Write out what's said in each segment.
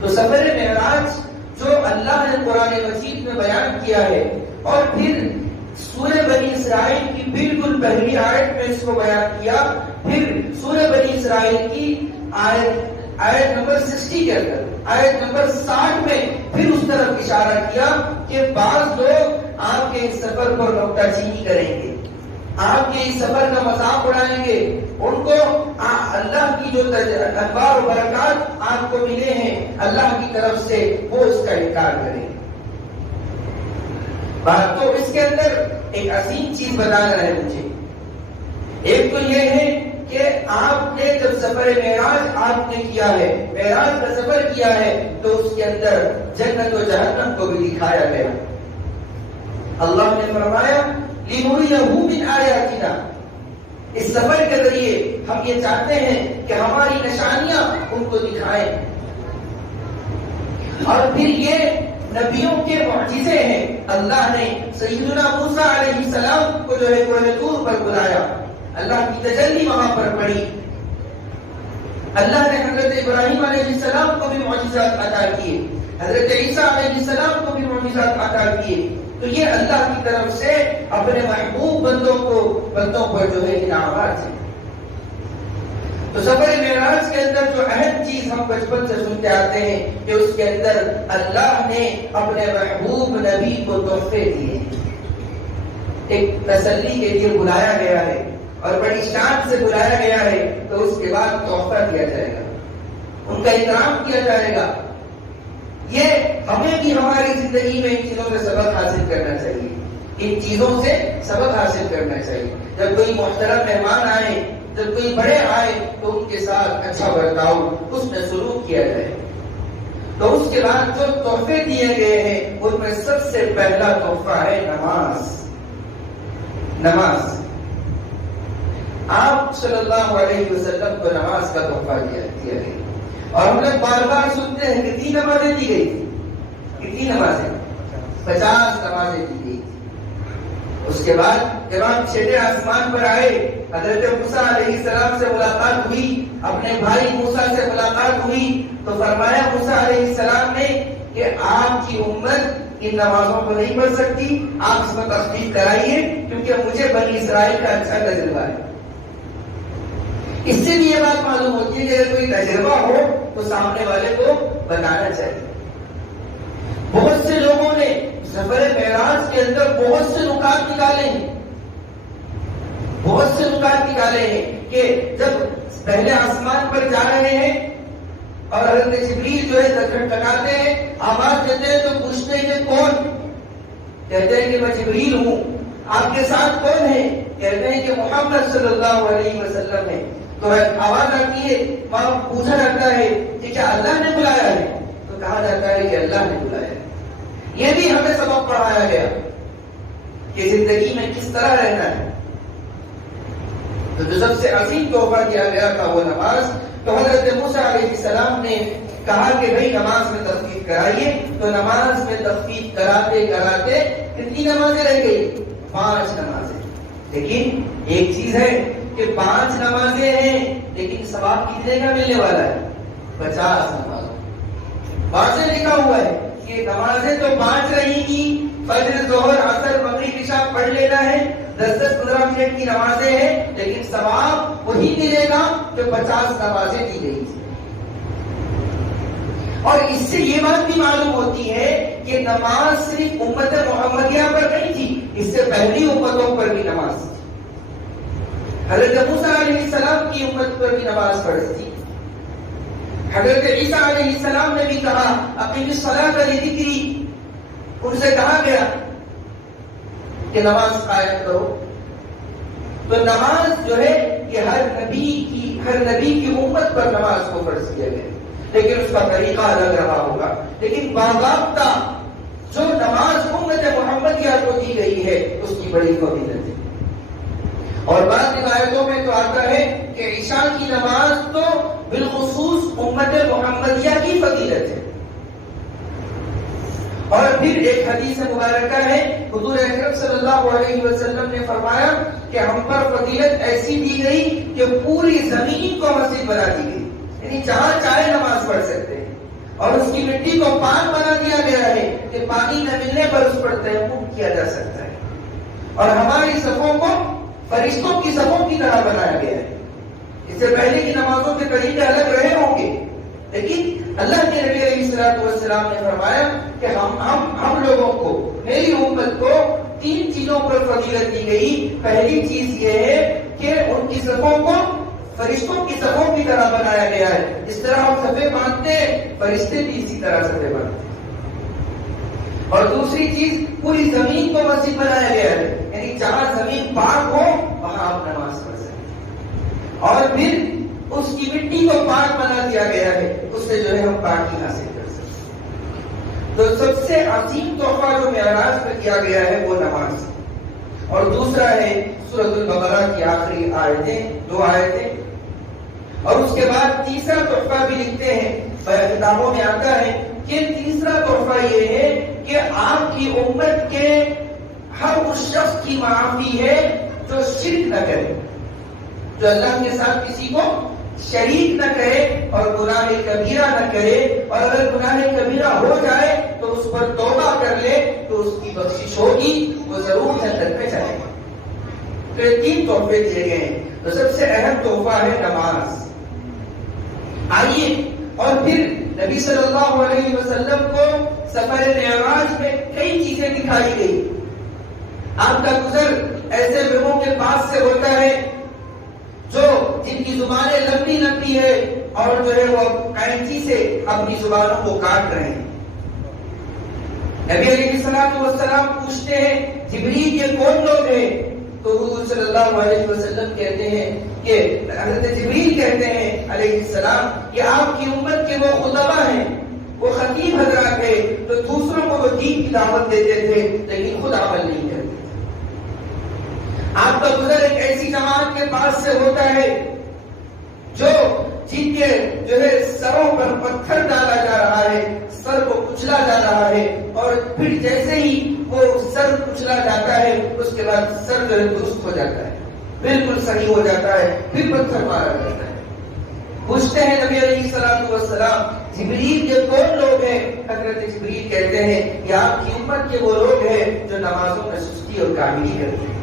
تو سفر معراج جو اللہ نے قرآن مجید میں بیان کیا ہے، اور پھر سورہ بنی اسرائیل کی بالکل پہلی آیت میں اس کو بیان کیا، پھر سورہ بنی اسرائیل کی آیت نمبر 60 کے اندر، آیت نمبر 60 میں پھر اس طرف اشارہ کیا کہ بعض لوگ آپ کے اس سفر پر نکتہ چینی کریں گے، آپ کے اس سفر کا مذاق اڑائیں گے، ان کو اللہ کی جو انوار و برکات آپ کو ملے ہیں اللہ کی طرف سے، وہ اس کا انکار کریں گے۔ بات تو اس کے اندر ایک عظیم چیز بتانا ہے مجھے۔ ایک تو یہ ہے کہ آپ نے جب سفر معراج آپ نے کیا ہے، معراج کا سفر کیا ہے، تو اس کے اندر جنت و جہنم کو بھی دکھایا گیا۔ اللہ نے فرمایا لِنُرِيَهُ مِنْ آيَاتِنَا، اس سفر کے ذریعے ہم یہ چاہتے ہیں کہ ہماری نشانیاں ان کو دکھائیں، اور پھر یہ نبیوں کے معجزے ہیں۔ اللہ نے سیدنا موسیٰ علیہ السلام کو جو ہے کوہ طور پر بلایا، اللہ کی تجلی وہاں پر پڑی، اللہ نے حضرت ابراہیم علیہ السلام کو بھی معجزات عطا کیے، حضرت عیسیٰ علیہ السلام کو بھی معجزات عطا کیے۔ تو یہ اللہ کی طرف سے اپنے محبوب بندوں پر جو ہے انعامات ہیں۔ تو سفر معراج کے اندر جو اہم چیز ہم بچپن سے سنتے آتے ہیں کہ اس کے اندر اللہ نے اپنے محبوب نبی کو تحفے دیے، ایک تسلی کے لیے بلایا گیا ہے اور بڑی شان سے بلایا گیا ہے، تو اس کے بعد تحفہ دیا جائے گا، ان کا اکرام کیا جائے گا۔ یہ ہمیں بھی ہماری زندگی میں ان چیزوں سے سبق حاصل کرنا چاہیے، ان چیزوں سے سبق حاصل کرنا چاہیے۔ جب کوئی محترم مہمان آئے، جب کوئی بڑے آئے، تو ان کے ساتھ اچھا برتاؤ، اس میں سلوک کیا جائے۔ تو اس کے بعد جو تحفے دیے گئے ہیں ان میں سب سے پہلا تحفہ ہے نماز۔ نماز، آپ صلی اللہ علیہ وسلم کو نماز کا تحفہ دیا گیا، اور ہم لوگ بار بار سنتے ہیں کہ 3 نمازیں دی گئی تھی، کتنی نمازیں؟ 50 نمازیں دی گئی تھی۔ اس کے بعد جب آپ چھٹے آسمان پر آئے، حضرت موسیٰ علیہ السلام سے ملاقات ہوئی، اپنے بھائی موسیٰ سے ملاقات ہوئی، تو فرمایا موسیٰ علیہ السلام نے کہ آپ کی امت ان نمازوں کو نہیں پڑھ سکتی، آپ اس میں تخفیف کرائیے، کیونکہ مجھے بنی اسرائیل کا اچھا تجربہ ہے۔ اس سے بھی یہ بات معلوم ہوتی ہے کہ اگر کوئی تجربہ ہو تو سامنے والے کو بتانا چاہیے۔ بہت سے لوگوں نے سفر معراج کے اندر بہت سے نکات نکالے ہیں، بہت سے نکات نکالے ہیں کہ جب پہلے آسمان پر جا رہے ہیں اور حضرت جبریل جو ہے ٹکراتے ہیں، آواز دیتے ہیں، تو پوچھتے ہیں کہ کون؟ کہتے ہیں کہ میں جبریل ہوں۔ آپ کے ساتھ کون ہے؟ کہتے ہیں کہ محمد صلی اللہ علیہ وسلم ہے۔ تو آواز آتی ہے، وہاں پوچھا جاتا ہے کہ کیا اللہ نے بلایا ہے؟ تو کہا جاتا ہے کہ اللہ نے بلایا ہے۔ یہ بھی ہمیں سبق پڑھایا گیا کہ زندگی میں کس طرح رہنا ہے۔ تو جو سب سے عظیم تحفہ دیا گیا تھا وہ نماز۔ تو حضرت موسیٰ علیہ السلام نے کہا کہ بھائی نماز میں تخفیف کرائیے، تو نماز میں تخفیف کراتے کراتے کتنی نمازیں رہ گئی؟ 5 نمازیں۔ لیکن ایک چیز ہے کہ 5 نمازیں ہیں، لیکن ثواب کتنے کا ملنے والا ہے؟ 50 نمازوں۔ واضح لکھا ہوا ہے کہ نمازیں تو 5 رہیں گی، فجر، ظہر، عصر، مغرب، عشاء پڑھ لینا ہے، 10-15 منٹ کی نمازیں ہیں، لیکن ثواب وہی ملے گا جو 50 نمازیں دی گئی تھی۔ اور اس سے یہ بات بھی معلوم ہوتی ہے کہ نماز صرف امت محمدیہ پر نہیں تھی، اس سے پہلی امتوں پر بھی نماز تھی۔ حضرت موسیٰ علیہ السلام کی امت پر بھی نماز فرض تھی۔ حضرت عیسیٰ علیہ السلام نے بھی کہا اقیم الصلاۃ لذکری، ان سے کہا گیا کہ نماز قائم کرو۔ تو نماز جو ہے یہ ہر نبی کی امت پر نماز کو فرض کیا گیا، لیکن اس کا طریقہ الگ رہا ہوگا، لیکن باضابطہ جو نماز امت محمدیہ کو دی گئی ہے اس کی بڑی فضیلت ہے۔ اور بعض روایتوں میں تو آتا ہے کہ عشاء کی نماز تو بالخصوص امت محمدیہ کی فضیلت ہے۔ اور پھر ایک حدیث مبارکہ ہے، حضور اکرم صلی اللہ علیہ وسلم نے فرمایا کہ ہم پر فضیلت ایسی دی گئی کہ پوری زمین کو مسجد بنا دی گئی، یعنی جہاں چاہے نماز پڑھ سکتے ہیں۔ اور اس کی مٹی کو پان بنا دیا گیا ہے کہ پانی نہ ملنے پر اس پر تیمم کیا جا سکتا ہے، اور ہماری صفوں کو فرشتوں کی صفوں کی طرح بنایا گیا ہے۔ اس سے پہلے کی نمازوں کے طریقے الگ رہے ہوں گے، لیکن اللہ کے نبی علیہ الصلوۃ والسلام نے فرمایا کہ ہم لوگوں کو، میری امت کو 3 چیزوں پر فضیلت دی گئی۔ پہلی چیز یہ ہے کہ ان کی صفوں کو فرشتوں کی صفوں کی طرح بنایا گیا ہے۔ اس طرح ہم صفیں باندھتے ہیں، فرشتے بھی اسی طرح صفیں باندھتے ہیں۔ اور دوسری چیز، پوری زمین کو مسجد بنایا گیا ہے، یعنی جہاں زمین پاک ہو وہاں آپ نماز پڑھ سکیں، اور پھر اس کی مٹی کو پاک بنا دیا گیا ہے، اس سے جو ہے ہم پاکی حاصل کر سکیں۔ تو سب سے عظیم تحفہ جو معراج میں کیا گیا ہے وہ نماز، اور دوسرا ہے سورۃ البقرہ کی آخری آیتیں، 2 آیتیں، اور اس کے بعد تیسرا تحفہ بھی لکھتے ہیں، کتابوں میں آتا ہے کہ تیسرا تحفہ یہ ہے کہ آپ کی امت کے ہر اس شخص کی معافی ہے جو شرک نہ کرے، جو اللہ کے ساتھ کسی کو شریک نہ کرے اور گناہ کبیرہ نہ کرے، اور اگر گناہ کبیرہ ہو جائے تو اس پر توبہ کر لے تو اس کی بخشش ہوگی، وہ ضرور جنت میں جائے گا۔ تو یہ 3 تحفے دیے گئے ہیں، تو سب سے اہم تحفہ ہے نماز۔ آئیے، اور پھر نبی صلی اللہ علیہ وسلم کو سفر معراج میں کئی چیزیں دکھائی گئی۔ آپ کا گزر ایسے لوگوں کے پاس سے ہوتا ہے جو جن کی زبانیں لمبی لمبی ہے اور جو ہے وہ کینچی سے اپنی زبانوں کو کاٹ رہے ہیں۔ نبی علیہ الصلوۃ والسلام پوچھتے ہیں جبریل یہ کون لوگ ہیں؟ تو حضور صلی اللہ علیہ وسلم کہتے ہیں کہ حضرت جبریل کہتے ہیں علیہ السلام کہ آپ کی امت کے وہ خطبہ ہیں، وہ خطیب حضرات ہیں، تو دوسروں کو وہ دین کی دعوت دیتے تھے لیکن خود عمل نہیں کرتے۔ آپ کا گزر ایک ایسی جماعت کے پاس سے ہوتا ہے جو جن کے جو ہے سروں پر پتھر ڈالا جا رہا ہے، سر کو کچلا جا رہا ہے، اور پھر جیسے ہی وہ سر کچلا جاتا ہے اس کے بعد سر جو ہے درست ہو جاتا ہے، بالکل صحیح ہو جاتا ہے، پھر پتھر مارا جاتا ہے۔ پوچھتے ہیں نبی علیہ الصلوۃ والسلام جبریل یہ کون لوگ ہیں؟ حضرت جبریل کہتے ہیں یہ آپ کی امت کے وہ لوگ ہیں جو نمازوں میں سستی اور کاہلی کرتے ہیں۔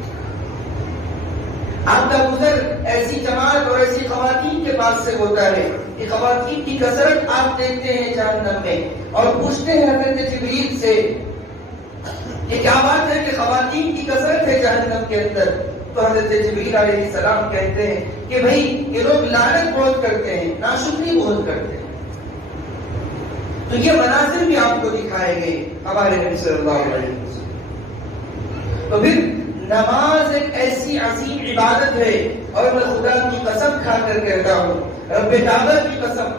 آپ کا گزر ایسی جماعت اور ایسی خواتین کے پاس سے ہوتا ہے کہ خواتین کی کثرت آپ دیکھتے ہیں جہنم میں، اور پوچھتے ہیں حضرت جبریل سے یہ کیا بات ہے کہ خواتین کی کثرت ہے جہنم کے اندر؟ تو حضرت جبریل علیہ السلام کہتے ہیں کہ بھائی یہ لوگ لعنت بہت کرتے ہیں، ناشکری بہت کرتے ہیں۔ تو یہ مناظر بھی آپ کو دکھائے گئے ہمارے نبی صلی اللہ علیہ وسلم۔ تو پھر نماز ایک ایسی عظیم عبادت ہے، اور میں خدا کی قسم کھا کر کہتا ہوں، رب کعبہ کی قسم،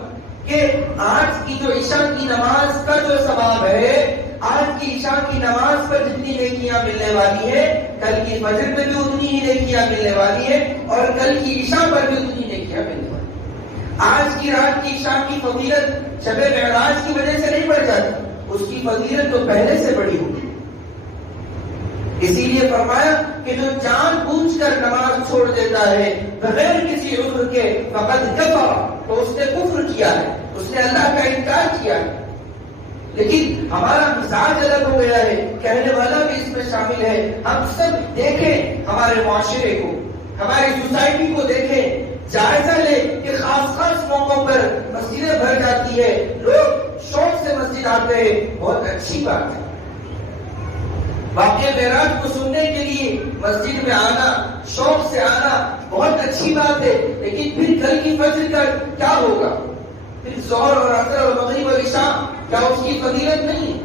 کہ آج کی جو عشاء کی نماز کا جو ثواب ہے، آج کی عشاء کی نماز پر جتنی نیکیاں ملنے والی ہے، کل کی فجر میں بھی اتنی ہی نیکیاں ملنے والی ہے، اور کل کی عشاء پر بھی اتنی نیکیاں ملنے والی ہے۔ آج کی رات کی عشاء کی فضیلت شب معراج کی وجہ سے نہیں بڑھ جاتی، اس کی فضیلت تو پہلے سے بڑی ہوگی۔ اسی لیے فرمایا کہ جو جان بوجھ کر نماز چھوڑ دیتا ہے بغیر کسی عذر کے فقد کفر، تو اس نے کفر کیا ہے، اس نے اللہ کا انکار کیا ہے۔ لیکن ہمارا مزاج الگ ہو گیا ہے، کہنے والا بھی اس میں شامل ہے۔ ہم سب دیکھیں ہمارے معاشرے کو، ہماری سوسائٹی کو دیکھیں، جائزہ لے کہ خاص خاص موقعوں پر مسجدیں بھر جاتی ہے، لوگ شوق سے مسجد آتے ہیں، بہت اچھی بات ہے۔ واقعہ معراج کو سننے کے لیے مسجد میں آنا، شوق سے آنا بہت اچھی بات ہے، لیکن پھر کل کی فجر کا کیا ہوگا؟ پھر ظہر اور عصر اور مغرب اور عشاء کیا اس کی فضیلت نہیں؟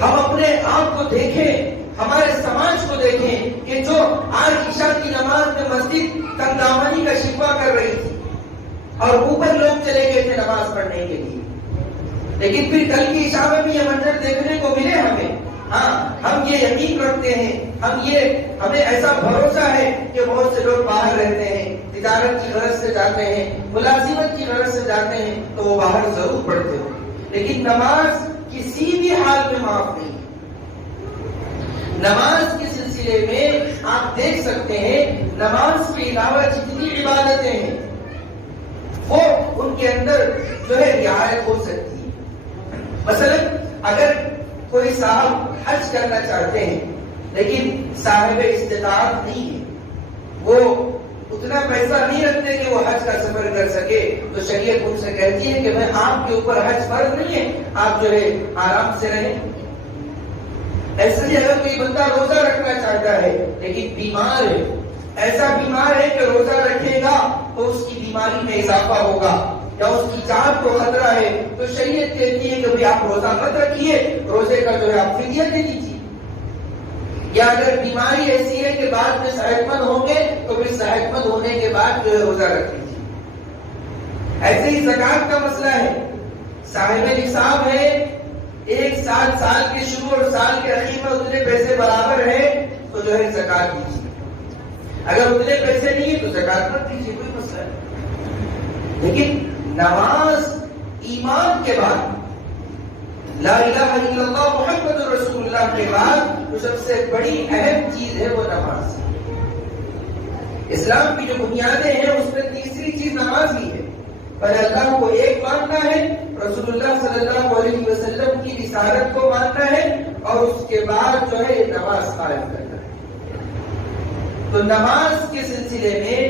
ہم اپنے آپ کو دیکھیں، ہمارے سماج کو دیکھیں کہ جو آج عشاء کی نماز میں مسجد تنگ دامنی کا شکوہ کر رہی تھی اور اوپر لوگ چلے گئے تھے نماز پڑھنے کے لیے، لیکن پھر کل کی عشاء میں بھی یہ منظر دیکھنے کو ملے ہمیں۔ ہاں، ہم یہ یقین رکھتے ہیں، ہمیں ایسا بھروسہ ہے کہ بہت سے لوگ باہر رہتے ہیں، تجارت کی غرض سے جاتے ہیں، ملازمت کی غرض سے جاتے ہیں، تو وہ باہر ضرور پڑھتے ہو، لیکن نماز کسی بھی حال میں معاف نہیں۔ نماز کے سلسلے میں آپ دیکھ سکتے ہیں نماز کے علاوہ جتنی عبادتیں ہیں وہ ان کے اندر جو ہے رعایت ہو سکتی ہے۔ مثلا اگر کوئی صاحب حج کرنا چاہتے ہیں لیکن صاحب استطاعت نہیں ہے، وہ اتنا پیسہ نہیں رکھتے کہ وہ حج کا سفر کر سکے، تو شریعت ان سے کہتی ہے کہ میں آپ کے اوپر حج فرض نہیں ہے، آپ جو ہے آرام سے رہیں۔ ایسے ہی اگر کوئی بندہ روزہ رکھنا چاہتا ہے لیکن بیمار ہے، ایسا بیمار ہے کہ روزہ رکھے گا تو اس کی بیماری میں اضافہ ہوگا یا اس کی جان کو خطرہ ہے، تو شریعت کہتی ہے کہ آپ روزہ مت رکھیے، روزے کا جو ہے آپ فدیہ دے دیجیے۔ یا اگر بیماری ایسی ہے کہ بعد میں صحت مند ہوں گے تو پھر صحت مند ہونے کے بعد جو ہے روزہ رکھ لیجیے۔ ایسے ہی زکوٰۃ کا مسئلہ ہے، صاحب نصاب ہے، ایک سال کے شروع اور سال کے اخیر میں اتنے پیسے برابر ہے تو جو ہے زکوٰۃ دیجیے، اگر اتنے پیسے نہیں ہے تو زکوٰۃ مت دیجیے، کوئی مسئلہ نہیں۔ لیکن نماز ایمان کے بعد، لا الہ الا اللہ محمد رسول اللہ کے بعد جو سب سے بڑی اہم چیز ہے وہ نماز۔ اسلام کی جو بنیادیں ہیں اس میں تیسری چیز نماز ہی ہے۔ پہلے اللہ کو ایک ماننا ہے، رسول اللہ صلی اللہ علیہ وسلم کی رسالت کو ماننا ہے، اور اس کے بعد جو ہے یہ نماز قائم کرنا ہے۔ تو نماز کے سلسلے میں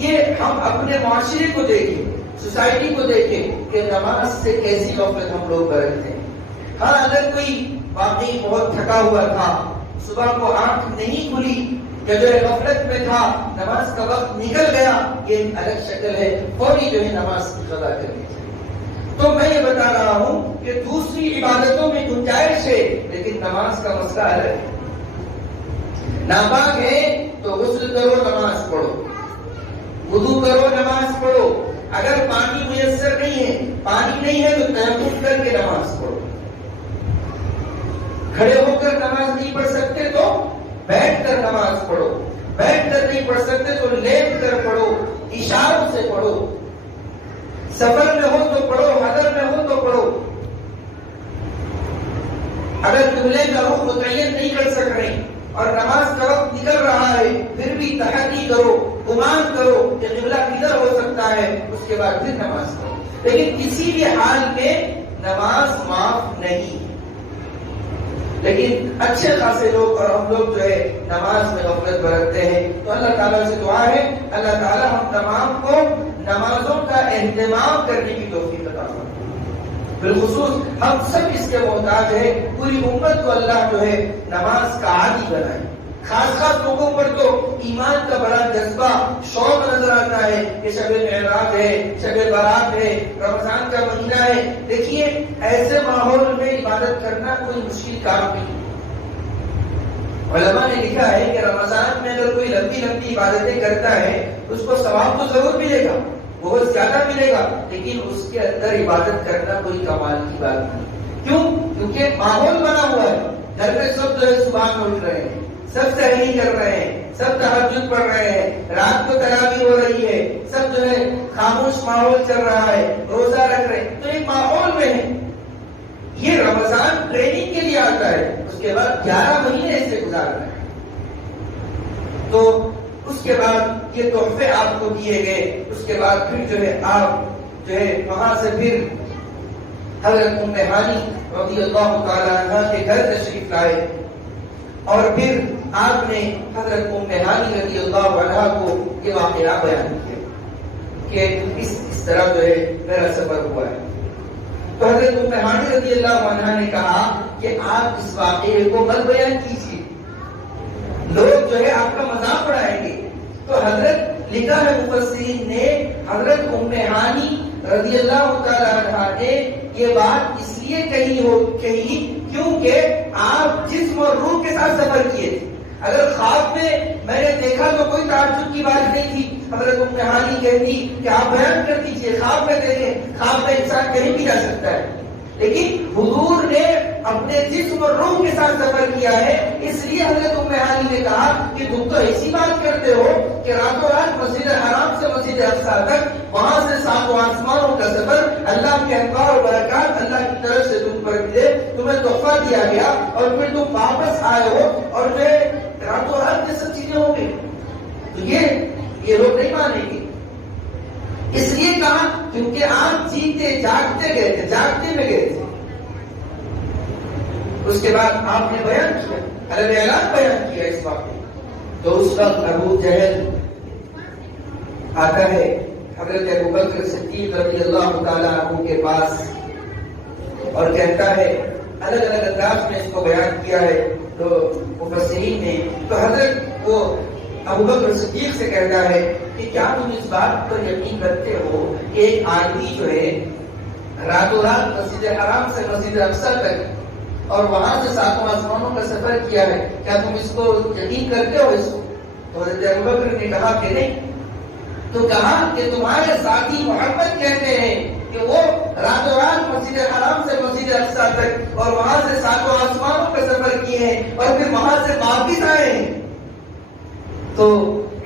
یہ ہم اپنے معاشرے کو دیکھیں، سوسائٹی کو دیکھیں کہ نماز سے کیسی غفلت ہم لوگ برتتے ہیں۔ ہاں اگر کوئی واقعی بہت تھکا ہوا تھا، صبح کو آنکھ نہیں کھلی یا جو ہے غفلت میں تھا، نماز کا وقت نکل گیا، یہ الگ شکل ہے، فوری جو ہے نماز کی قضا کرنی چاہیے۔ تو میں یہ بتا رہا ہوں کہ دوسری عبادتوں میں گنجائش ہے لیکن نماز کا مسئلہ الگ ہے۔ ناپاک ہے تو غسل کرو، نماز پڑھو، وضو کرو، نماز پڑھو۔ اگر پانی میسر نہیں ہے، پانی نہیں ہے تو تیمم کر کے نماز پڑھو۔ کھڑے ہو کر نماز نہیں پڑھ سکتے تو بیٹھ کر نماز پڑھو، بیٹھ کر نہیں پڑھ سکتے تو لیٹ کر پڑھو، اشاروں سے پڑھو، سفر میں ہو تو پڑھو، حضر میں ہو تو پڑھو۔ اگر قبلے کا رخ متعین نہیں کر سک رہے اور نماز کا وقت نکل رہا ہے پھر بھی تحری کرو، گمان کرو کہ قبلہ کدھر ہو سکتا ہے، اس کے بعد پھر نماز کرو۔ لیکن کسی بھی حال میں نماز معاف نہیں۔ لیکن اچھے خاصے لوگ اور ہم لوگ جو ہے نماز میں غفلت برتتے ہیں، تو اللہ تعالیٰ سے دعا ہے اللہ تعالیٰ ہم تمام کو نمازوں کا اہتمام کرنے کی توفیق عطا فرمائے۔ بالخصوص ہم سب اس کے محتاج ہیں، پوری امت کو اللہ جو ہے نماز کا عادی بنائے۔ خاص لوگوں پر تو ایمان کا بڑا جذبہ، شوق نظر آتا ہے کہ شب معراج ہے، شب برات ہے، رمضان کا مہینہ ہے۔ دیکھیے ایسے ماحول میں عبادت کرنا کوئی مشکل کام نہیں۔ علماء نے لکھا ہے کہ رمضان میں اگر کوئی لمبی عبادتیں کرتا ہے اس کو ثواب تو ضرور ملے گا، بہت زیادہ ملے گا، لیکن اس کے اندر عبادت کرنا کوئی کمال کی بات نہیں۔ کیوں؟ کیونکہ ماحول بنا ہوا ہے، گھر میں سب جو ہے صبح میں اٹھ رہے ہیں، سب سحری کر رہے ہیں، سب تہجد پڑھ رہے ہیں، رات کو تراویح ہو رہی ہے، سب جو ہے خاموش ماحول چل رہا ہے، روزہ رکھ رہے ہیں، تو ایک ماحول میں ہے۔ یہ رمضان ٹریننگ کے لیے آتا ہے، اس کے بعد 11 مہینے سے گزارنا ہے، تو اس کے بعد یہ تحفے آپ کو دیے گئے، اس کے بعد پھر جو ہے آپ جو ہے وہاں سے پھر حضرت ام ہانی رضی اللہ تعالیٰ عنہ کے گھر تشریف لائے، اور پھر آپ نے حضرت ام ہانی رضی اللہ عنہ کو یہ واقعہ بیان کیا کہ اس طرح جو ہے میرا سفر ہوا ہے۔ تو حضرت ام ہانی رضی اللہ عنہ نے کہا کہ آپ اس واقعے کو مت بیان کیجیے، لوگ جو ہے آپ کا مذاق اڑائیں گے۔ تو حضرت لکھا ہے مفسرین نے، حضرت ام ہانی رضی اللہ تعالی عنہ نے یہ بات اس لیے کہی کیونکہ آپ جسم اور روح کے ساتھ سفر کیے تھے۔ اگر خواب میں نے دیکھا تو کوئی تعجب کی بات نہیں تھی، حضرت ام ہانی کہتی کہ آپ بیان کر دیجیے، خواب میں دیکھیں، خواب میں انسان کہیں بھی جا سکتا ہے، لیکن حضور نے اپنے جسم اور روح کے ساتھ سفر کیا ہے، اس لیے حضرت ام ہانی نے کہا کہ تم تو ایسی بات کرتے ہو کہ راتوں رات مسجد حرام سے مسجد اقصی تک، وہاں سے 7 آسمانوں کا سفر، اللہ کے انوار و برکات اللہ کی طرف سے تم پر ملے، تمہیں تحفہ دیا گیا اور پھر تم واپس آئے ہو اور جو راتوں رات یہ سب چیزیں ہو گئی، تو یہ لوگ نہیں مانیں گے۔ اس لیے کہا کیونکہ آپ جیتے جاگتے گئے تھے، جاگتے میں گئے تھے، اس کے بعد آپ نے بیان کیا، علم اعلان بیان کیا اس واقعے، تو اس وقت ابو جہل آتا ہے حضرت ابوبکر صدیق رضی اللہ تعالیٰ عنہ کے پاس اور کہتا ہے، الگ الگ انداز میں اس کو بیان کیا ہے تو مفسرین نے، تو حضرت وہ ابوبکر صدیق سے کہتا ہے کہ کیا تم اس بات پر یقین کرتے ہو کہ ایک آدمی جو ہے راتوں رات مسجد حرام سے مسجد اقصی تک اور وہاں سے ساتوں آسمانوں کا سفر کیا ہے، کیا تم اس کو یقین کرتے ہو اس کو؟ تو حضرت ابوبکر نے کہا کہ نہیں. تو کہا کہ تمہارے ساتھی محمد کہتے ہیں کہ وہ راتوں رات مسجد حرام سے مسجد اقصی تک اور وہاں سے ساتوں آسمانوں کا سفر کیے ہیں اور پھر وہاں سے واپس آئے ہیں. تو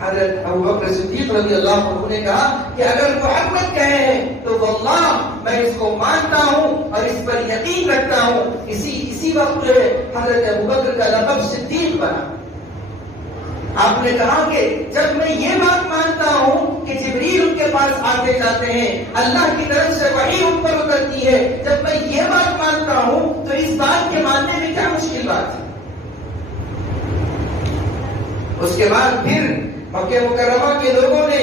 حضرت ابوبکر صدیق رضی اللہ عنہ نے کہا کہ اگر محمد کہے ہیں تو واللہ میں اس کو مانتا ہوں اور اس پر یقین رکھتا ہوں. اسی وقت جو ہے حضرت ابوبکر کا لقب صدیق بنا. آپ نے کہا کہ جب میں یہ بات مانتا ہوں کہ جبریل ان کے پاس آتے جاتے ہیں، اللہ کی طرف سے وحی ان پر اترتی ہے، جب میں یہ بات مانتا ہوں تو اس بات کے ماننے میں کیا مشکل بات ہے؟ اس کے بعد پھر مکہ مکرمہ کے لوگوں نے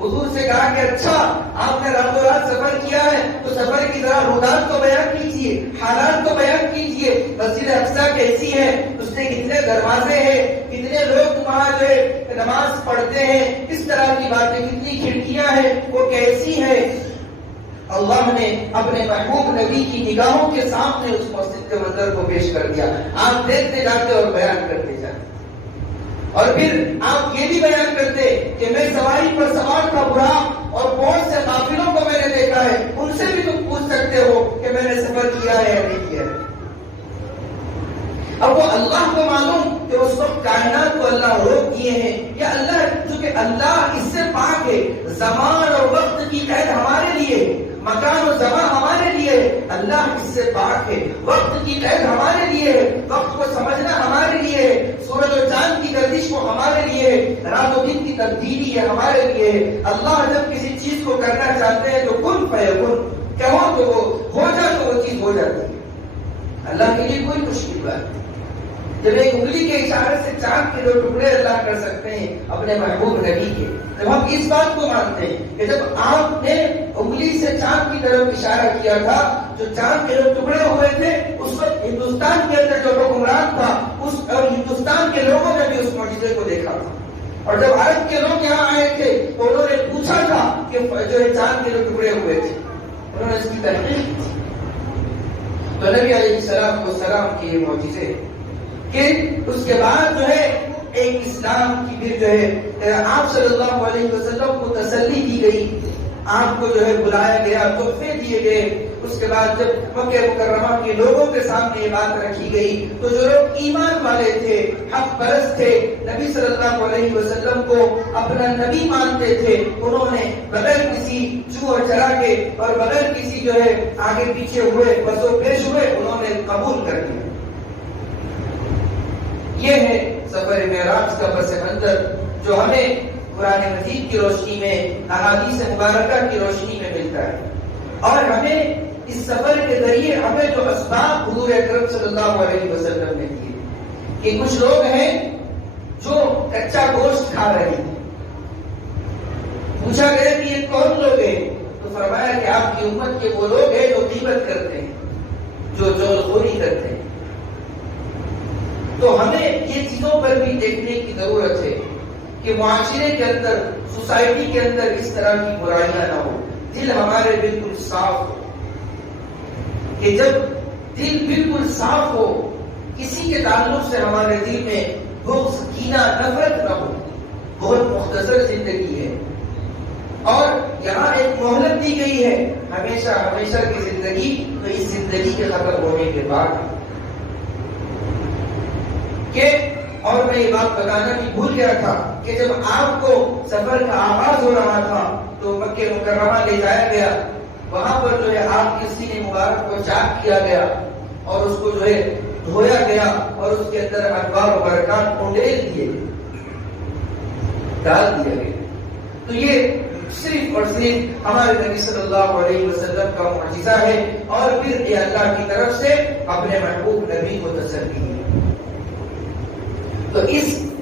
حضور سے کہا کہ اچھا آپ نے راتوں رات سفر کیا ہے تو سفر کی ذرا رودات کو بیان کیجیے، حالات کو بیان کیجیے، مسجد اقصی کیسی ہے، اس سے کتنے دروازے ہیں، کتنے لوگ وہاں جو ہے نماز پڑھتے ہیں، کس طرح کی باتیں، کتنی کھڑکیاں ہیں، وہ کیسی ہے. اللہ نے اپنے محبوب نبی کی نگاہوں کے سامنے اس مسجد کے منظر کو پیش کر دیا. آپ دیکھتے جاتے اور بیان کرتے جاتے اور پھر آپ یہ بھی بیان کرتے کہ میں سواری پر سوار تھا براق اور بہت سے قافلوں کو میں نے دیکھا ہے، ان سے بھی تم پوچھ سکتے ہو کہ میں نے سفر کیا ہے یا نہیں کیا ہے. اب وہ اللہ کو معلوم کہ اس وقت کائنات کو اللہ روک دیے ہیں یا اللہ، چونکہ اللہ اس سے پاک ہے. زمان اور وقت کی قید ہمارے لیے، مکان و زمان ہمارے لیے، اللہ اس سے پاک ہے. وقت کی قید ہمارے لیے، وقت کو سمجھنا ہمارے لیے، سورج و چاند کی گردش کو ہمارے لیے، رات و دن کی تبدیلی ہے ہمارے لیے. اللہ جب کسی چیز کو کرنا چاہتے ہیں تو کن فیکن، کہو تو وہ ہو جائے تو وہ چیز ہو جاتی ہے. اللہ کے لیے کوئی مشکل بات نہیں. جب ایک انگلی کے اشارے سے چاند کے 2 ٹکڑے اللہ کر سکتے ہیں اپنے محبوب نبی کے، جب ہم اس بات کو مانتے ہیں کہ جب آپ نے انگلی سے چاند کی طرف اشارہ کیا تھا، جو چاند کے 2 ٹکڑے ہوئے تھے، اس وقت ہندوستان کے اندر جو حکمران تھا اور ہندوستان کے لوگوں نے بھی اس معجزے کو دیکھا تھا. اور جب عرب کے لوگ یہاں آئے تھے تو انہوں نے پوچھا تھا کہ جو چاند کے 2 ٹکڑے ہوئے تھے، انہوں نے اس کی تحقیق کی. تو نبی علیہ السلام کے یہ معجزے کہ اس کے بعد جو ہے ایک اسلام کی پھر جو ہے آپ صلی اللہ علیہ وسلم کو تسلی دی گئی، آپ کو جو ہے بلایا گیا، تحفے دیے گئے. اس کے بعد جب مکہ مکرمہ کے لوگوں کے سامنے یہ بات رکھی گئی تو جو لوگ ایمان والے تھے، حق پرست تھے، نبی صلی اللہ علیہ وسلم کو اپنا نبی مانتے تھے، انہوں نے بغیر کسی چو اور چرا کے اور بغیر کسی جو ہے آگے پیچھے ہوئے بس و پیش ہوئے، انہوں نے قبول کر لیا. یہ ہے سفر معراج کا پس منظر جو ہمیں قرآن مجید کی روشنی میں، احادیث مبارکہ کی روشنی میں ملتا ہے. اور ہمیں اس سفر کے ذریعے ہمیں جو اسباب حضور اکرم صلی اللہ علیہ وسلم نے دیے کہ کچھ لوگ ہیں جو کچا گوشت کھا رہے ہیں. پوچھا گیا کہ یہ کون لوگ ہیں؟ تو فرمایا کہ آپ کی امت کے وہ لوگ ہیں جو غیبت کرتے ہیں، جو جولخوری کرتے ہیں. تو ہمیں یہ چیزوں پر بھی دیکھنے کی ضرورت ہے کہ معاشرے کے اندر، سوسائٹی کے اندر اس طرح کی برائیاں نہ ہو. دل ہمارے بالکل صاف ہو، کہ جب دل بالکل صاف ہو، کسی کے تعلق سے ہمارے دل میں بغض، کینہ، نفرت نہ ہو. بہت مختصر زندگی ہے اور یہاں ایک مہلت دی گئی ہے، ہمیشہ ہمیشہ کی زندگی. تو اس زندگی کے ختم ہونے کے بعد کہ اور میں یہ بات بتانا بھی بھول گیا تھا کہ جب آپ کو سفر کا آغاز ہو رہا تھا تو مکہ مکرمہ لے جایا گیا. وہاں پر جو ہے آپ کے سینے مبارک کو چاک کیا گیا اور اس کو جو ہے دھویا گیا اور اس کے اندر انوار و برکات انڈیل دیے ڈال دیا گیا. تو یہ صرف اور صرف ہمارے نبی صلی اللہ علیہ وسلم کا معجزہ ہے، اور پھر یہ اللہ کی طرف سے اپنے محبوب نبی کو تسلی ہے۔ تو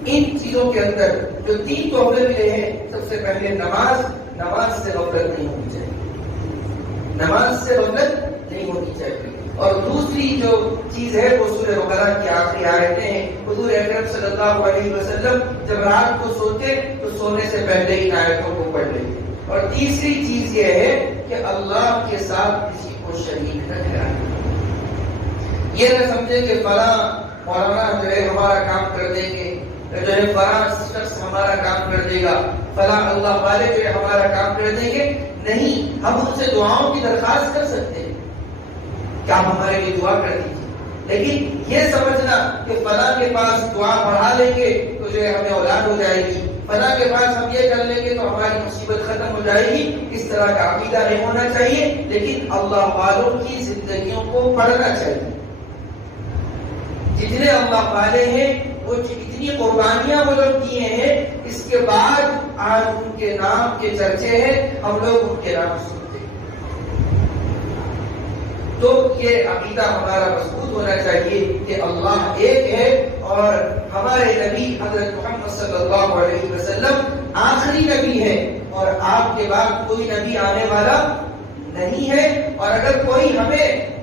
ان چیزوں کے اندر جو 3 تحفے ملے ہیں، سب سے پہلے نماز سے غفلت نہیں ہونی چاہیے، نماز سے غفلت نہیں ہونی چاہیے۔ اور دوسری جو چیز ہے وہ سورہ بقرہ کی آخری آیتیں ہیں۔ حضور اکرم صلی اللہ علیہ وسلم جب رات کو سوتے تو سونے سے پہلے ان آیتوں کو پڑھ لیں۔ اور تیسری چیز یہ ہے کہ اللہ کے ساتھ کسی کو شریک نہ ٹھہرائیں۔ یہ نہ سمجھے کہ فلاں مولانا جو ہے ہمارا کام کر دیں گے، جو ہے فلاں شخص ہمارا کام کر دے گا، فلاں اللہ والے جو ہے ہمارا کام کر دیں گے۔ نہیں، ہم ان سے دعاؤں کی درخواست کر سکتے ہیں کہ آپ ہمارے لیے دعا کر دیجیے، لیکن یہ سمجھنا کہ فلاں کے پاس دعا بڑھا لیں گے تو جو ہے ہمیں اولاد ہو جائے گی، فلاں کے پاس ہم یہ کر لیں گے تو ہماری مصیبت ختم ہو جائے گی، اس طرح کا عقیدہ نہیں ہونا چاہیے۔ لیکن اللہ والوں کی زندگیوں کو پڑھنا چاہیے۔ جتنے اللہ والے ہیں وہ اتنی قربانیاں وہ لوگ دیے ہیں، اس کے بعد آج ان کے نام کے چرچے ہیں، ہم لوگ ان کے نام سنتے ہیں۔ تو یہ عقیدہ ہمارا مضبوط ہونا چاہیے کہ اللہ ایک ہے، اور ہمارے نبی حضرت محمد صلی اللہ علیہ وسلم آخری نبی ہے، اور آپ کے بعد کوئی نبی آنے والا نہیں ہے۔ اور اگر کوئی ہمیں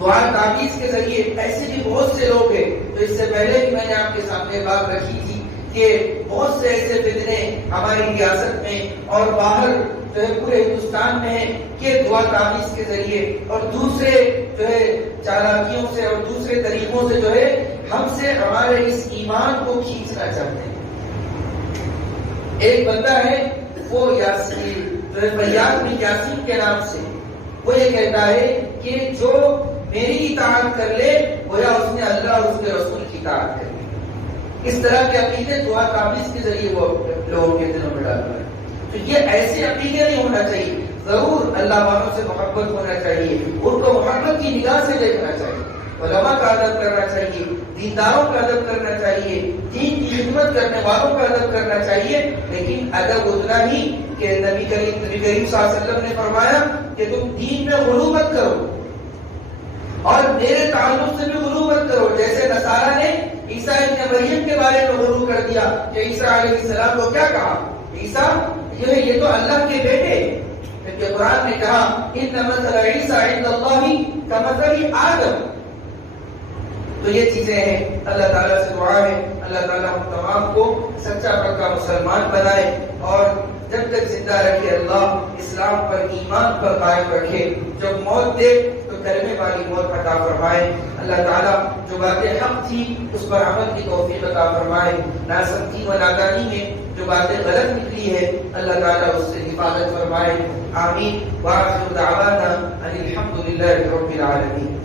دعا تعویذ کے ذریعے، ایسے بھی بہت سے لوگ ہیں، تو اس سے پہلے بھی میں نے آپ کے سامنے بات رکھی تھی کہ بہت سے ایسے فتنے ہماری ریاست میں اور باہر جو ہے پورے ہندوستان میں ہیں کہ دعا تعویذ کے ذریعے اور دوسرے جو ہے چالاکیوں سے اور دوسرے طریقوں سے جو ہے ہم سے ہمارے اس ایمان کو کھینچنا چاہتے ہیں۔ ایک بندہ ہے وہ یاسین جو ہے فریاد بن یاسین کے نام سے، وہ یہ کہتا ہے کہ جو میری اطاعت کر لے گویا اس نے اللہ اور اس کے رسول کی اطاعت کر لی۔ اس طرح کے عقیدے دعا تعویذ کے ذریعے وہ لوگوں کے دلوں میں ڈال رہا ہے۔ تو یہ ایسے عقیدے نہیں ہونا چاہیے، ضرور اللہ والوں سے محبت ہونا چاہیے، ان کو محبت کی نگاہ سے دیکھنا چاہیے، علماء کا ادب کرنا چاہیے، دینداروں کا ادب کرنا چاہیے، دین کی خدمت کرنے والوں کا ادب کرنا چاہیے، لیکن ادب اتنا ہی کہ نبی کریم صلی اللہ علیہ وسلم نے فرمایا کہ تم دین میں غلو مت کرو اور میرے تعلق سے بھی غلو مت کرو۔ جیسے نصارہ نے عیسیٰ ابن مریم کے بارے میں غلو کر دیا کہ عیسیٰ علیہ السلام کو کیا کہا، عیسیٰ یہ تو اللہ کے بیٹے، کیونکہ قرآن نے کہا ان مثل عیسیٰ عند اللہ کمثل آدم۔ تو یہ چیزیں ہیں، اللہ تعالیٰ سے دعا ہے اللہ تعالیٰ ہم تمام کو سچا پکا مسلمان بنائے، اور جب تک زندہ رکھے اللہ اسلام پر ایمان پر قائم رکھے، جب موت دے تو کلمے والی موت عطا فرمائے۔ اللہ تعالیٰ جو باتیں حق تھی اس پر عمل کی توفیق عطا فرمائے، ناسمجھی و نادانی میں جو باتیں غلط نکلی ہے اللہ تعالیٰ اس سے حفاظت فرمائے۔ آمین۔ وآخر دعوانا ان الحمد للہ رب العالمین۔